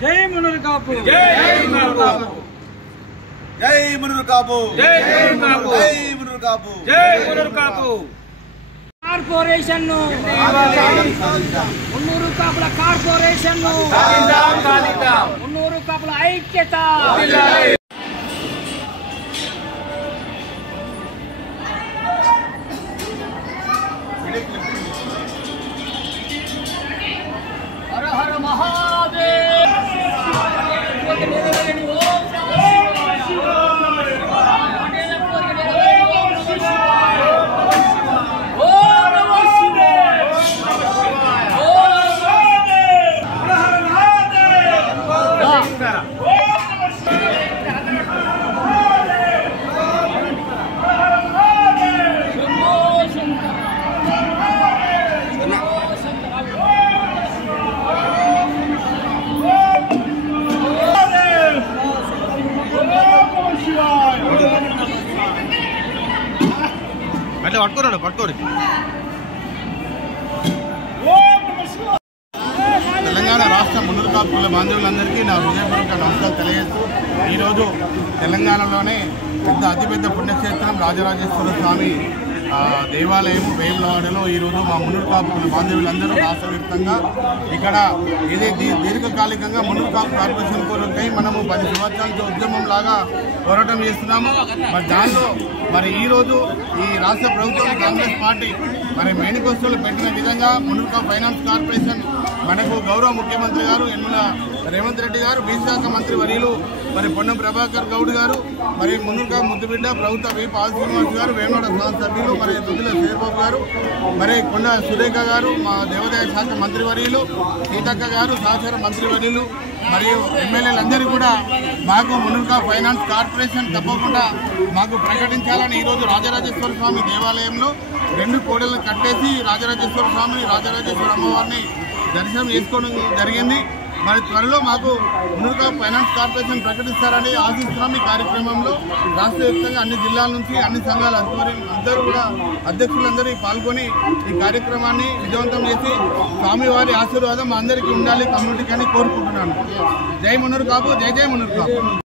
జై మునురు కాపు కార్పొరేషన్ మున్నూరు కాపుల కార్పొరేషన్ మున్నూరు కాపుల ఐక్యత హర హర మహాదేవ్ తెలంగాణ రాష్ట్ర మున్నూరు కాపుల బాంధవులందరికీ నా హృదయపూర్వక నమస్కారాలు తెలియజేస్తూ ఈరోజు తెలంగాణలోనే అతిపెద్ద పుణ్యక్షేత్రం రాజరాజేశ్వర స్వామి దేవాలయం వేములవాడలో ఈరోజు మా మున్నూరు కాపుల బాంధవులందరూ రాష్ట్ర వ్యాప్తంగా ఇక్కడ ఇది దీర్ఘకాలికంగా మున్నూరు కాపు కార్పొరేషన్ కొరకై మనము 10 సంవత్సరాల ఉద్యమం లాగా పోరాటం చేస్తున్నాము. మరి దాంట్లో ఈరోజు ఈ రాష్ట్ర ప్రభుత్వం కాంగ్రెస్ పార్టీ మేనిఫెస్టోలో పెట్టిన విధంగా మున్నూరు కాపు ఫైనాన్స్ కార్పొరేషన్ మనకు గౌరవ ముఖ్యమంత్రి గారు యనమల రేవంత్ రెడ్డి గారు, బీసీ శాఖ మంత్రి వర్యులు పొన్నం ప్రభాకర్ గౌడ్ గారు, మున్నూరు కాపు ముద్దుబిడ్డ ప్రభుత్వ విప్ ఆది శ్రీనివాస్ గారు, వేమనాడ సభ్యులు దుద్దుల శేర్బాబు గారు, కొండ సురేఖ గారు, మా దేవాదాయ శాఖ మంత్రి వర్యులు సీతక్క గారు, సహచార మంత్రి వర్యులు మరియు ఎమ్మెల్యేలందరూ కూడా మాకు మున్నూరు కాపు ఫైనాన్స్ కార్పొరేషన్ తప్పకుండా మాకు ప్రకటించాలని ఈరోజు రాజరాజేశ్వర స్వామి దేవాలయంలో 2 కోడలను కట్టేసి రాజరాజేశ్వర స్వామిని, రాజరాజేశ్వర అమ్మవారిని దర్శనం చేసుకోవడం జరిగింది. మరి త్వరలో మాకు మున్నూరు కాపు ఫైనాన్స్ కార్పొరేషన్ ప్రకటిస్తారని ఆశిస్తున్నాం. ఈ కార్యక్రమంలో రాష్ట్ర వ్యాప్తంగా అన్ని జిల్లాల నుంచి అన్ని సంఘాల అందరూ కూడా అధ్యక్షులందరూ పాల్గొని ఈ కార్యక్రమాన్ని విజయవంతం చేసి స్వామివారి ఆశీర్వాదం మా అందరికీ ఉండాలి కమ్యూనిటీకి అని కోరుకుంటున్నాను. జై మున్నూరు కాపు, జై జై మున్నూరు కాపు.